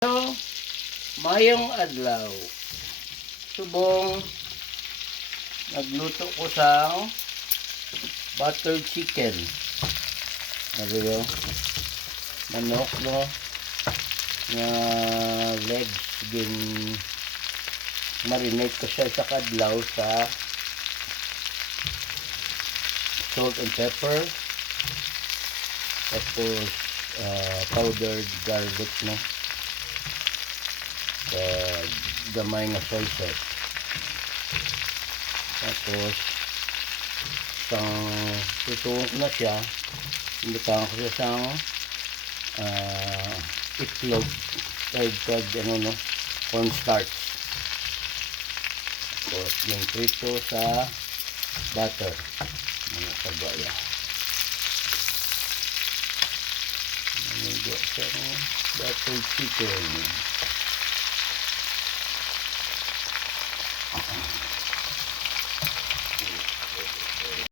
So, mayong adlaw. Subong nagluto ko sang butter chicken. Ano yun? Manok, no? Na legs din. Marinate ko siya sa kadlaw sa salt and pepper. Tapos powdered garlic, no? Gamay na soy sauce. Tapos isang tutuon ko na siya, imbitahan ko siya sang itlog cornstarch. Tapos yung prito sa butter mga sabaya. Namigo sa butter chicken.